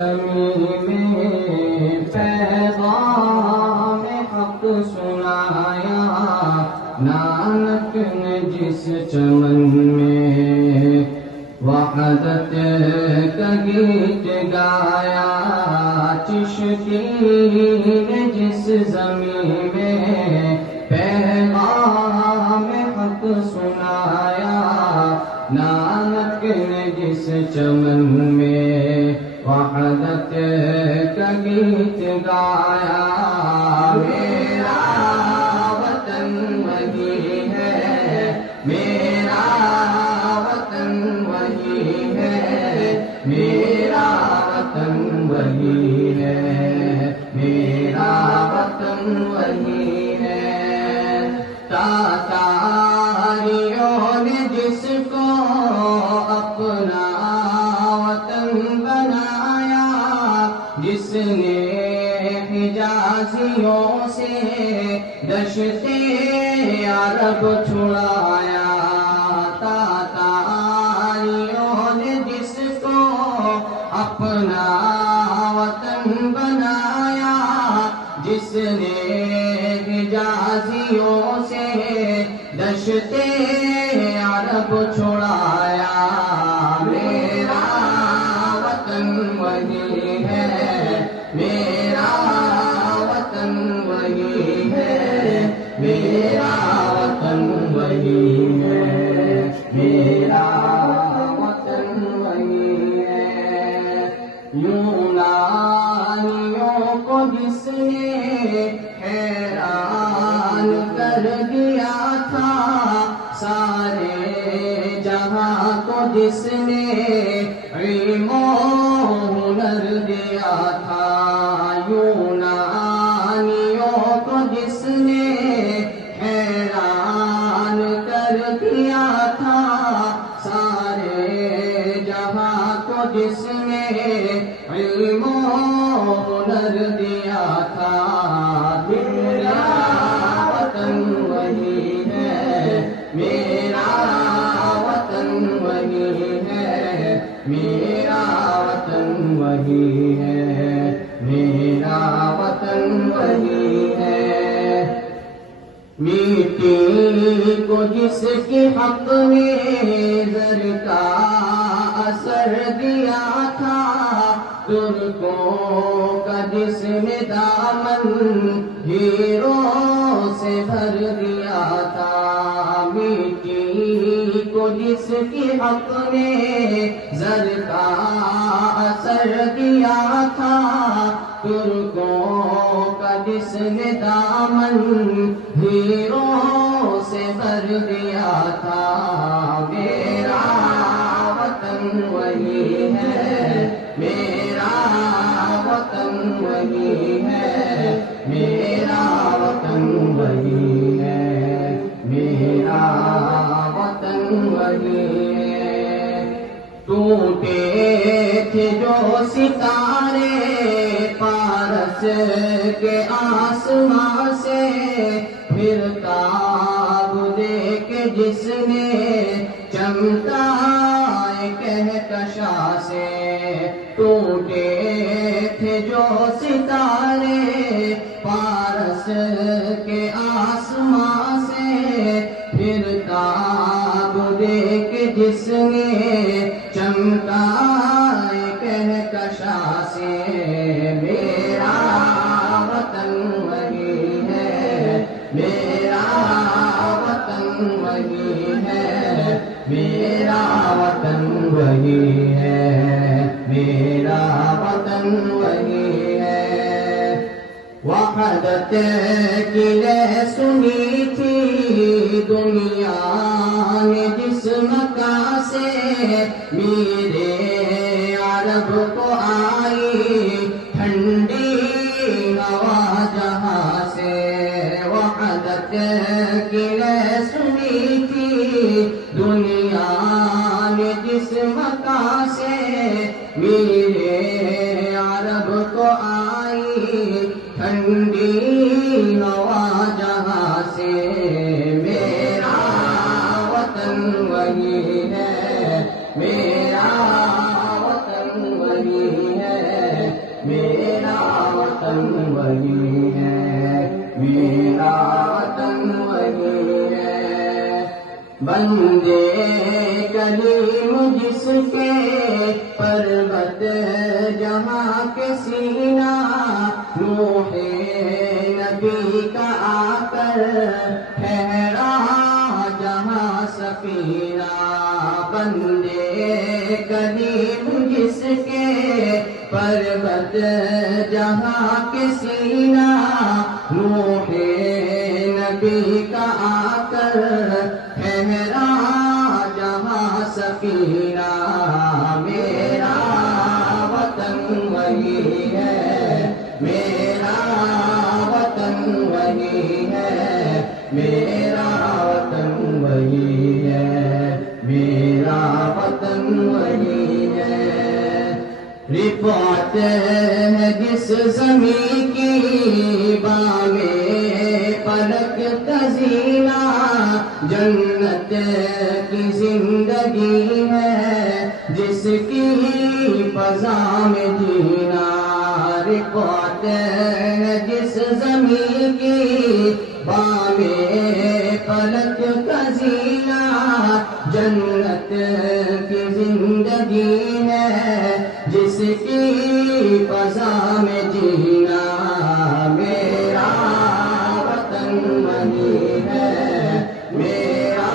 میں پیغام حق سنایا، نانک نے جس چمن میں وحدت کا گیت گایا، چشتی نے جس زمین میں پیغام حق سنایا، نانک نے جس چمن میں وحدت کا گیت گایا، میرا وطن وہی ہے، میرا وطن وہی ہے، میرا وطن وہی ہے، میرا وطن وہی ہے۔ تاتاریوں نے جس کو اپنا وطن بنایا، جس نے حجازیوں سے دشت عرب چھڑایا، تاتاریوں نے جس کو اپنا وطن بنایا، جس نے حجازیوں سے دشت عرب چھڑایا، میرا وطن وہی ہے، میرا وطن وہی ہے، میرا وطن وہی ہے، میرا وطن وہی ہے۔ یونانیوں کو جس نے حیران کر دیا تھا، سارے جہاں کو جس نے علم و ہنر دیا تھا، یونانیوں کو جس نے حیران کر دیا تھا، سارے جہاں کو جس نے علم و ہنر دیا تھا، میرا وطن وہی ہے، میرا وطن وہی ہے، میرا وطن وہی ہے، میرا وطن وہی ہے۔ مٹی کو جس کے حق میں زر کا اثر دیا تھا، ترکوں کا جس نے دامن ہیروں سے بھر دیا تھا، مٹی کو جس کے حق میں زر کا اثر دیا تھا، ترکوں کا جس نے دامن ہیروں سے بھر دیا تھا، میرا وطن وہی ہے، میرا وطن وہی ہے، میرا وطن وہی ہے، میرا وطن وہی ہے۔ ٹوٹے تھے جو ستارے پارس کے آسمان سے، پھر تاب دے کے جس نے چمکا کہکشاں سے، ٹوٹے تھے جو ستارے پارس کے آسمان سے، پھر تاب دے کے جس نے چمکا کہکشاں سے، میرا وطن وہی ہے، میرا وطن وہی ہے، میرا وطن وہی ہے، میرا وطن وہی ہے۔ وحدت کی لے سنی تھی دنیا نے جس مکان سے، میرے عرب کو آئی ٹھنڈی ہوا جہاں سے، وحدت کی لے سنی تھی دنیا نے جس مکان سے، میرے عرب کو آئی ٹھنڈی ہوا جہاں سے، میرا وطن وہی ہے، میرا وطن وہی ہے، میرا وطن وہی ہے، میرا وطن وہی ہے۔ بندے کلیم جس کے پربت جہاں کے سینہ، نوح نبی کا آ کر ٹھہرا جہاں سفینہ۔ بندے کلیم جس کے پربت جہاں کے سینہ، نوح نبی کا آ کر ٹھہرا جہاں سفینہ۔ میرا وطن وہی ہے، میرا وطن وہی ہے، میرا وطن وہی ہے، میرا وطن وہی ہے۔ رفعت ہے جس زمین کی بامے پلک تزینا، جنت کی زندگی ہے جس کی فضا میں جینا۔ رفعت ہے جس زمین کی بامے پلک تزینا، جنت کی زندگی ہے جس کی فضا میں جینا۔ میرا وطن وہی ہے، میرا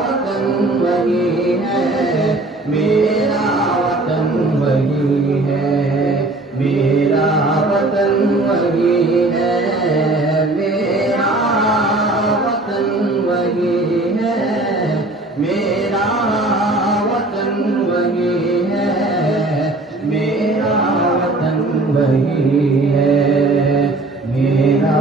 وطن وہی ہے، میرا وطن وہی ہے، میرا وطن وہی ہے، میرا وطن وہی ہے، میرا وطن وہی ہے، میرا وطن وہی ہے، میرا